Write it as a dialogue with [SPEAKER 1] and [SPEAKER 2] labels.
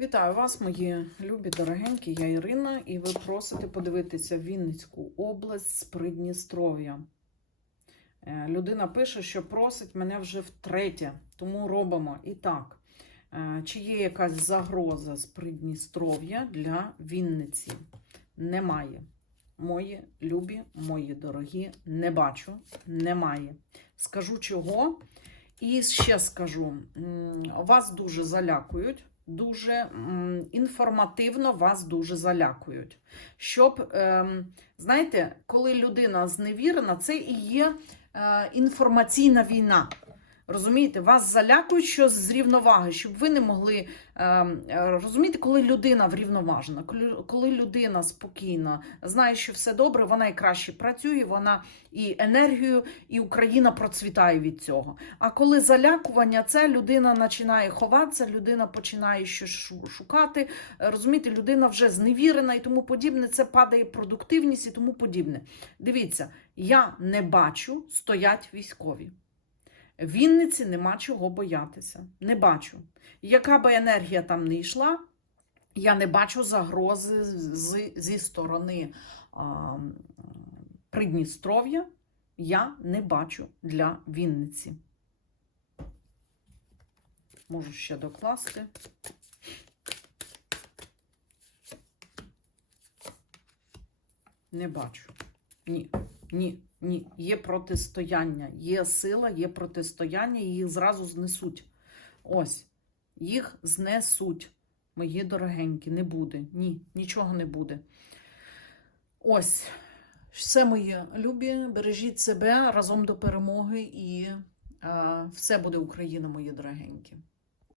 [SPEAKER 1] Вітаю вас, мої любі дорогенькі, я Ірина, і ви просите подивитися Вінницьку область з Придністров'я. Е, Людина пише, що просить мене вже втретє, тому робимо. І так, е, чи є якась загроза з Придністров'я для Вінниці? Немає. Мої любі, мої дорогі, не бачу, немає. Скажу чого. І ще скажу: вас дуже залякують дуже інформативно вас дуже залякують. Щоб, ем, знаєте, коли людина зневірена, це і є е, інформаційна війна. Розумієте, вас залякують що з рівноваги, щоб ви не могли ем, розумієте, коли людина врівноважена, коли, коли людина спокійна, знає, що все добре, вона і краще працює, вона і енергію, і Україна процвітає від цього. А коли залякування, це людина починає ховатися, людина починає щось шукати. Розумієте, людина вже зневірена і тому подібне. Це падає продуктивність і тому подібне. Дивіться, я не бачу, стоять військові. Вінниці нема чого боятися. Не бачу. Яка би енергія там не йшла, я не бачу загрози зі сторони а, Придністров'я. Я не бачу для Вінниці. Можу ще докласти. Не бачу. Ні, ні, ні. Є протистояння, є сила, є протистояння, і їх зразу знесуть. Ось, їх знесуть. Мої дорогенькі, не буде. Ні, нічого не буде. Ось, все мої любі. Бережіть себе разом до перемоги, і е, все буде Україна, мої дорогенькі.